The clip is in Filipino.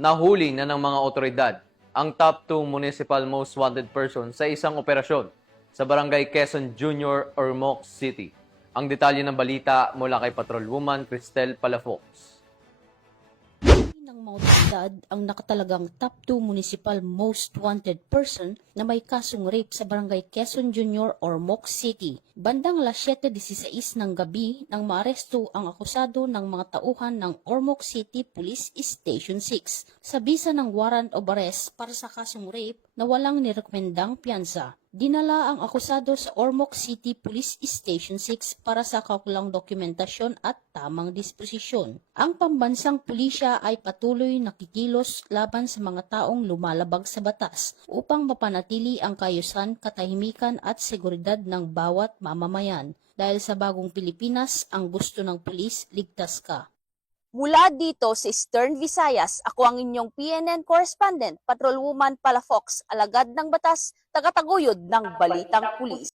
Nahuli na ng mga otoridad ang top 2 municipal most wanted person sa isang operasyon sa Barangay Quezon Junior, Ormoc City. Ang detalye ng balita mula kay Patrolwoman Cristel Palafox. Ng mga otoridad ang nakatalagang top 2 municipal most wanted person na may kasong rape sa Barangay Quezon Junior, Ormoc City. Bandang alas 7:16 ng gabi nang maaresto ang akusado ng mga tauhan ng Ormoc City Police Station 6 sa bisa ng warrant of arrest para sa kasong rape na walang nirekomendang piyansa. Dinala ang akusado sa Ormoc City Police Station 6 para sa kaukulang dokumentasyon at tamang disposisyon. Ang pambansang pulisya ay patuloy nakikilos laban sa mga taong lumalabag sa batas upang mapanatili ang kaayusan, katahimikan at seguridad ng bawat mamamayan. Dahil sa bagong Pilipinas, ang gusto ng pulis, ligtas ka. Mula dito sa Eastern Visayas, ako ang inyong PNN correspondent, Patrolwoman Palafox, alagad ng batas, tagataguyod ng Balitang Pulis.